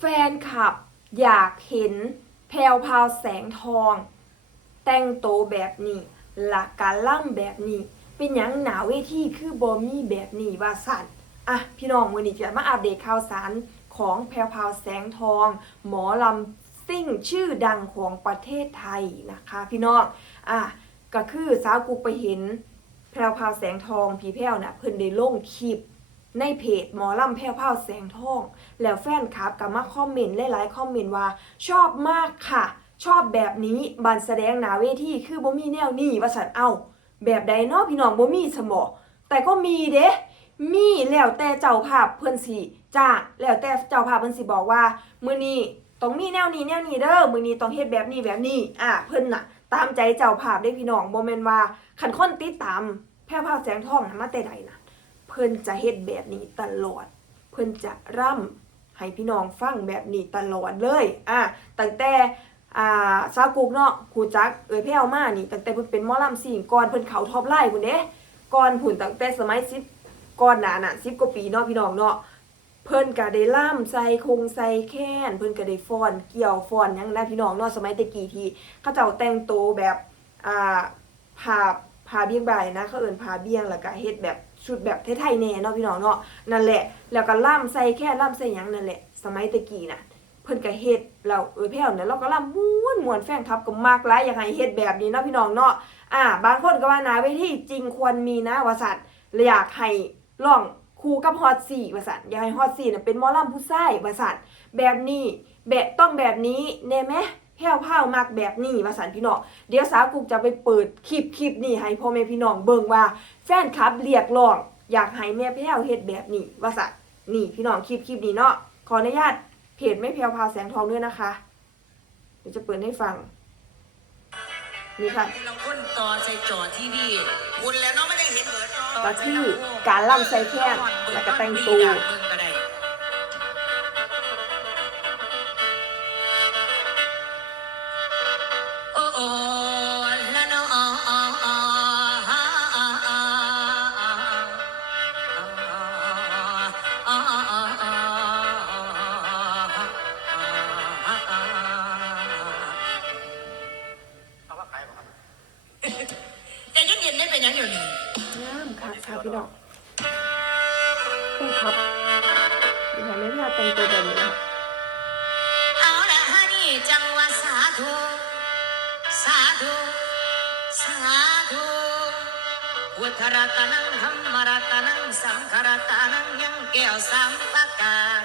แฟนคลับอยากเห็นแพรวพาวแสงทอง แต่งโตวแบบนี้หลักการล่ำแบบนี้ เป็นยังหนาเวทีคือบอมี่แบบนี้ว่าสั่นอะพี่น้องวันนี้จะมาอัปเดตข่าวสารของแพรวพาวแสงทอง หมอลำซิ่งชื่อดังของประเทศไทยนะคะ พี่น้องอะก็คือสาวกุกไปเห็นแพรวพาวแสงทอง พี่แพรวน่ะเพิ่นได้ลงคลิป ในเพจหมอลำแพรวพราแสงทอง แล้วแฟนคลับก็มาคอมเมนต์หลายๆคอมเมนต์ว่า ชอบมากค่ะ ชอบแบบนี้บันแสดงหนาเวทีคือบ่มีแนวนี้ว่าสันเอาแบบใดเนาะพี่น้องบ่มีสมอแต่ก็มีเด้มีแล้วแต่เจ้าภาพเพิ่นสิจ้าแล้วแต่เจ้าภาพเพิ่นสิบอกว่ามื้อนี้ต้องมีแนวนี้แนวนี้เด้อมื้อนี้ต้องเฮ็ดแบบนี้แบบนี้ อะเพิ่นน่ะ ตามใจเจ้าภาพได้พี่น้องบ่แม่นว่าคันคนติดตามแพร่ภาพแสงทองน่ะมาแต่ใดนะ พิ่นจะเฮ็ดแบบนี้ตลอด เพิ่นจะร่ำให้พี่น้องฟังแบบนี้ตลอดเลยอะตั้งแต่อ่าซากุกเนาะครูจักเอ้ยแพ้วมานี่ตั้งแต่เพิ่นเป็นหมอลำซิ่งก่อนเพิ่นเขาท็อปไลน์พุ่นเด้ก่อนพุ่นตั้งแต่สมัย10ก่อนหน้าน่ะ10กว่าปีเนาะพี่น้องเนาะเพิ่นก็ได้ล่ำใส่คงใส่แค้นเพิ่นก็ได้ฟ้อนเกี่ยวฟ้อนหยังนะพี่น้องเนาะสมัยแตะกี้ที่เขาเจ้าแต่งตัวแบบอ่าผ้าผ้าเบี้ยงใบนะเขาเอิ้นผ้าเบี้ยงแล้วก็เฮ็ดแบบ ชุดแบบไทยๆแน่เนาะพี่น้องเนาะนั่นแหละ แล้วก็ล่ำใส่แค่ล่ำใส่หยังนั่นแหละ สมัยตะกี้น่ะเพิ่นก็เฮ็ดแล้วเออแพ้วเนี่ยเราก็ล่ำม่วนม่วนแฟนคลับก็มากหลายอยากให้เฮ็ดแบบนี้เนาะพี่น้องเนาะอ่า บางคนก็ว่านาเวทีจริงควรมีนะว่าสัตว์อยากให้ร้องคู่กับฮอตสี่ว่าสัตว์อยากให้ฮอตสี่เนี่ยเป็นหมอลำผู้ชายว่าสัตว์แบบนี้แบบต้องแบบนี้แน่ไหมแพ้วพราวมากแบบนี้ว่าสันพี่น้องเดี๋ยวสาวกุกจะไปเปิดคลิปคลิปนี้ให้พ่อแม่พี่น้องเบิ่งว่า แฟนคลับเรียกร้อง อยากให้แม่แพ้วเฮ็ดแบบนี้ว่าสัตว์นี่พี่น้องคลิปคลิปนี้เนาะขออนุญาตเพจไม่เพียวพราวแสงทองด้วยนะคะเดี๋ยวจะเปิดให้ฟัง นี่ค่ะลังคนต่อใส่จอที่นี่คุณแล้วเนาะไม่ได้เห็นเบิดเนาะก็คือการล่ำใส่แค้นแล้วก็แต่งตัว พี่น้องใช่ครับนี่ค่ะไม่พียวแต่งตัวแบบนี้ค่ะเอาละฮะนี่จังหวะสาธุสาธุสาธุพุทธรัตนังธรรมรัตนังสังฆรัตนังยังแก้วสามประการ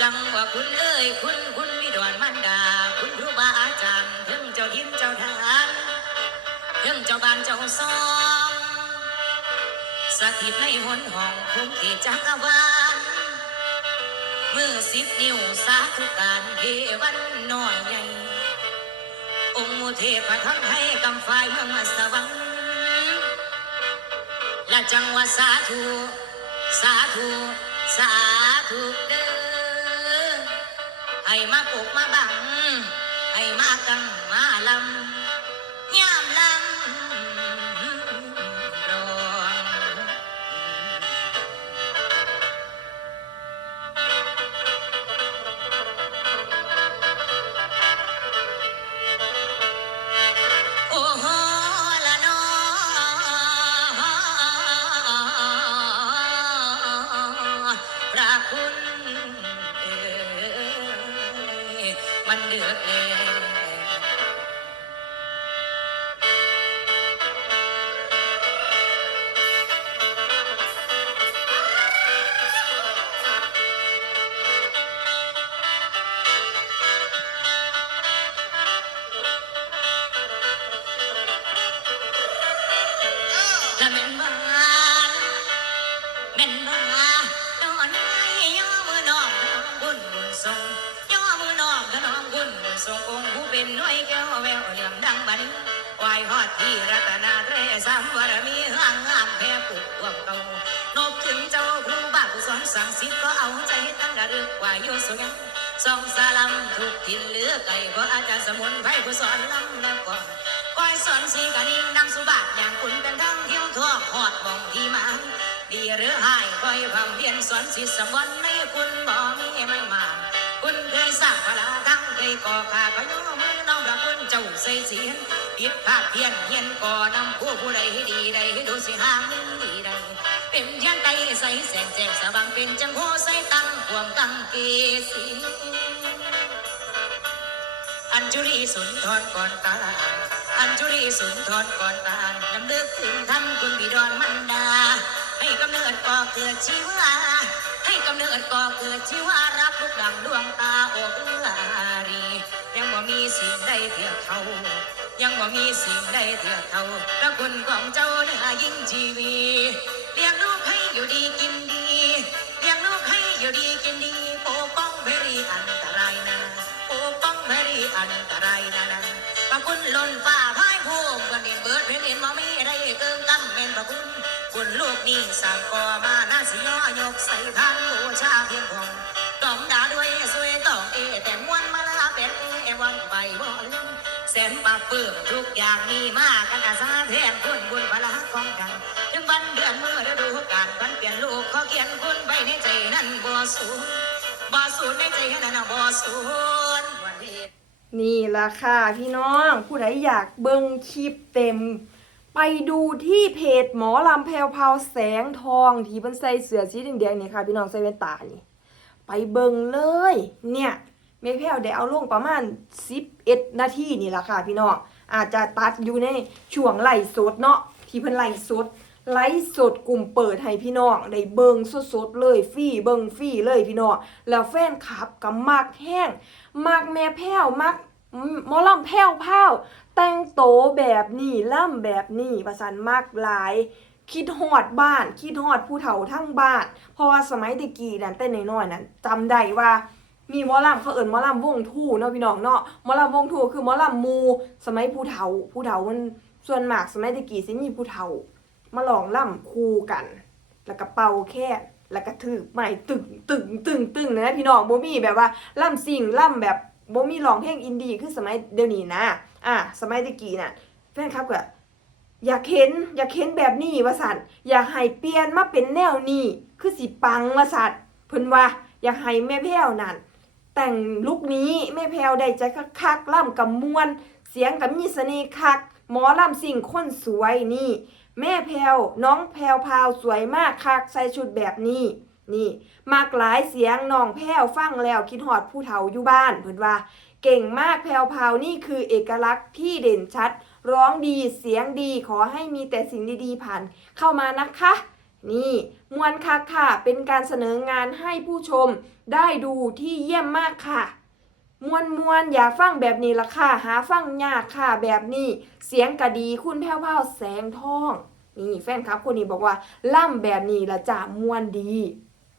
จังว่าคุณเอ้ยคุณคุณวิดอนมันดา คุณครูบาอาจารย์ถึงเจ้าทินเจ้าทานถึงเจ้าบ้านเจ้าซอง สถิตในหนห้องคุ้มเขตจักรวาลมือสิบนิ้วสาธุการเทวันน้อยใหญ่ องค์มุเทพทันให้กำฝ่ายเมืองมาสวรรค์และจังหวะสาธุ สาธุ สาธุเด้อให้มาปกมาบัง ให้มากังมาลำ ทรงย่อมือน้องขนมบุญบุญทรงองค์ผู้เป็นน่วยแก้วแววเหลี่ยมดังบัดนไหวฮอดที่รัตนาเตรสามบารมีห่างงามแพ้ปุกวงเก่านบถึงเจ้าครูบาผู้สอนสั่งสิทธิ์ก็เอาใจตั้งระลึกว่าโยสุยังสองสาลัมทุกทินเหลือไก่เพราะอาจารย์สมุนไพรผู้สอนลำแล้วก่อนคอยสอนสีกะนิ่งนำสุบาทอย่างคุณเป็นทั้งเที่ยวทั่วหอดมองที่มาดี หรือหายคอยความเพียรสอนสิสมวันในคุณบ่มีมันร้างพลาทั้งใจก่อขาพยอมือน้องรับเงินเจ้าใส่เสียนผิดพลาดเพี้ยนเฮียนก่อนำผู้ผู้ใดให้ดีใดให้ดูสิห่างดีใดเป็นเทียนไตใส่แสงแจ่มสว่างเป็นจังโหใส่ตั้งความตั้งเกสีอัญชุลีสุนทรก่อนตาอัญชุลีสุนทรก่อนตาลำลึกถึงท่านคุณบิดรมันดา เกิดชีวาให้กำเนิดก่อเกิดชีวารักลูกดังดวงตาอกเอื้ออารี ยังบ่มีสิ่งใดเทียบเท่า ยังบ่มีสิ่งใดเทียบเท่าพระคุณของเจ้าเหนือยิ่งชีวีเลี้ยงลูกให้อยู่ดีกินดีเลี้ยงลูกให้อยู่ดีกินดีปกป้องเวรีอันตรายนาปกป้องไม่ได้อันตรายนะนะพระคุณล้นฟ้าพายภูมิกันเด่นเบิดเพียงเด่นมอมีได้เกินกำเมนพระคุณ นี่สร้างก่อมาหน้าสิย่อยกใส่พันบูชาเพียงพงต้องด่าด้วยสวยต้องเอ แต่มวนมาลาเป็นเอวันใบบ่ลืมแสนปราบปลื้มทุกอย่างมีมากันอาสาแทนคุณบุญพละของกันถึงวันเดือนเมื่อฤดูกาลวันเปลี่ยนลูกขอเขียนคุณไปในใจนั้นบ่สูญบ่สูญในใจนั้นนะบ่สูญวันนี้นี่ละค่ะพี่น้องผู้ใดอยากเบิ่งคลิปเต็ม ไปดูที่เพจหมอลำแพรวพาวแสงทองที่เพิ่นใส่เสื้อสีแดงๆนี่ค่ะ พี่น้องใส่แว่นตานี่ ไปเบิ่งเลย เนี่ยแม่แพรวได้เอาลงประมาณ11นาทีนี่แหละค่ะ พี่น้องอาจจะตัดอยู่ในช่วงไลฟ์สดเนาะที่เพิ่นไลฟ์สดไลฟ์สดกลุ่มเปิดให้พี่น้องได้เบิ่งสดๆเลยฟรีเบิ่งฟรีเลยพี่น้องแล้วแฟนคลับก็มักแห้งมักแม่แพรวมัก หมอลำแพ้วพราแต่งโตแบบนี้ล่ำแบบนี้ประสันมากหลาย คิดฮอดบ้าน คิดฮอดผู้เฒ่าทั้งบ้าน เพราะว่าสมัยตะกี้นั่นเต้นน้อยๆนั่นจำได้ว่ามีหมอลำเขาเอิ้นหมอลำวงทู่เนาะพี่น้องเนาะหมอลำวงทู่คือหมอลำมู สมัยผู้เฒ่า ผู้เฒ่ามันส่วนมากสมัยตะกี้สิมีผู้เฒ่า มาลองล่ำคู่กัน แล้วก็เป่าแค่แล้วก็ถือไม้ตึงตึงตึงตึงนะพี่น้องบ่มีแบบว่าล่ำสิ่งล่ำแบบ บ่มีร้องเพลงอินดี้คือสมัยเดี๋ยวนี้นะ อะสมัยตะกี้น่ะแฟนคลับก็อยากเห็นอยากเห็นแบบนี้ว่าสันอยากให้เปลี่ยนมาเป็นแนวนี้คือสิปังว่าสันเพิ่นว่าอยากให้แม่แพ้วนั่นแต่งลุคนี้แม่แพ้วได้ใจคักๆล่ำกับมวน เสียงกับมีเสน่ห์คักหมอลำสิ่งคนสวยนี่ แม่แพรวน้องแพรวพราวสวยมากคักใส่ชุดแบบนี้ นี่มากหลายเสียงน้องแพรวฟังแล้วคิดหอดผู้เฒ่าอยู่บ้านเพิ่นว่า เก่งมากแพรวพาวนี่คือเอกลักษณ์ที่เด่นชัด ร้องดีเสียงดีขอให้มีแต่สิ่งดีๆผ่านเข้ามานะคะ นี่มวนคักค่ะเป็นการเสนองานให้ผู้ชมได้ดูที่เยี่ยมมากค่ะมวนมวนอย่าฟังแบบนี้ละค่ะ หาฟังยากค่ะแบบนี้ เสียงกะดีคุณแพ้วพาวแสงทอง นี่แฟนคลับคนนี้บอกว่าล่ำแบบนี้ละจ้ามวนดี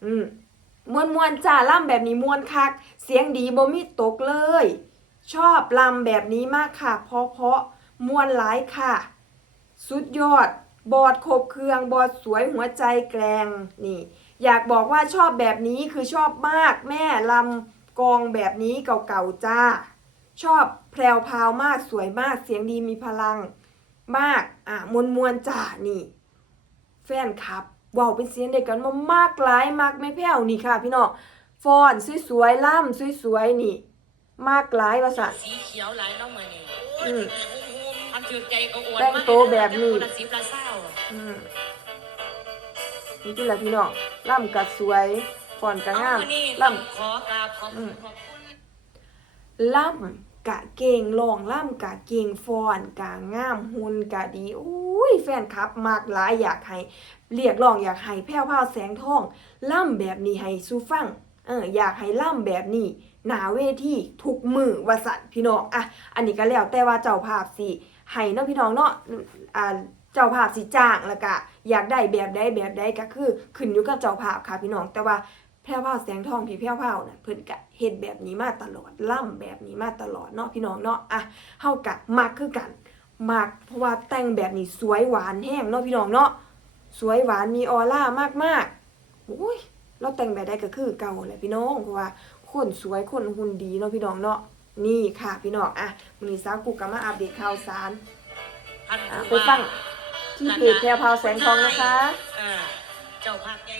อืมมวนมวนจ้าล่ำแบบนี้มวนคัก เสียงดีบ่มีตกเลย ชอบลำแบบนี้มากค่ะ เพราะเพราะมวนหลายค่ะ สุดยอด บอดคบเครื่องบอดสวยหัวใจแกลงนี่ อยากบอกว่าชอบแบบนี้คือชอบมากแม่ลำกองแบบนี้เก่าๆจ้า ชอบแพรวพาวมากสวยมากเสียงดีมีพลัง มากอะมวนมวนจ้านี่ แฟนคลับ ว้าวเป็นเสียงเด็กกันมามากหลายมากไม่แพ้วนี่ค่ะ พี่น้องฟอนสวยๆล่ำสวยๆนี่ มากหลายว่าสันสีเขียวหลายน้องมือนี่อืมอันถือใจก็อวดแต่งตัวแบบนี้ละสีปลาเศร้าอืมนี่คือแหละพี่น้องล่ำกัดสวยฟอนกะงามเอมื้อนี้ล่ต้องขอกราบขอบคุณขอบคุณำล่ำ กะเก่งลองล่ำกะเก่งฟอนกะงามหุ่นกะดีอุ้ยแฟนคลับมากหลายอยากให้เรียกร้องอยากให้แพ้วพาวแสงทองล่ำแบบนี้ให้สู้ฟังเอออยากให้ล่ำแบบนี้หนาเวทีทุกมือวสันพี่น้องอะอันนี้ก็แล้วแต่ว่าเจ้าภาพสิให้เนาะพี่น้องเนาะอ่าเจ้าภาพสิจ้างแล้วก็อยากได้แบบใดแบบใดก็คือขึ้นอยู่กับเจ้าภาพค่ะพี่น้องแต่ว่า แพร่วพราวแสงทองพี่แพร่วพราวน่ะเพิ่นก็เฮ็ดแบบนี้มาตลอดล่ำแบบนี้มาตลอดเนาะพี่น้องเนาะอะเฮากะมักคือกันมักเพราะว่าแต่งแบบนี้สวยหวานแห้งเนาะพี่น้องเนาะสวยหวานมีออร่ามากๆโอ้ยเราแต่งแบบได้ก็คือเก่าแหละพี่น้องเพราะว่าคนสวยคนหุ่นดีเนาะพี่น้องเนาะนี่ค่ะพี่น้องอะวันนี้สาวกุกก็มาอัปเดตข่าวสารอะไปฟังที่เพจแพรวพราวแสงทองนะคะเออเจ้าภาพใหญ่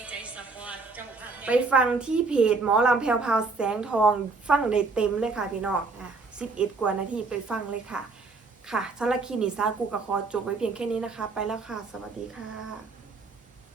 ไปฟังที่เพจหมอลำแพลวพาวแสงทองฟังได้เต็มเลยค่ะพี่น้องอะ11กว่านาทีไปฟังเลยค่ะ ค่ะสารบคลินิซากูกับคอจบไว้เพียงแค่นี้นะคะ ไปแล้วค่ะ สวัสดีค่ะ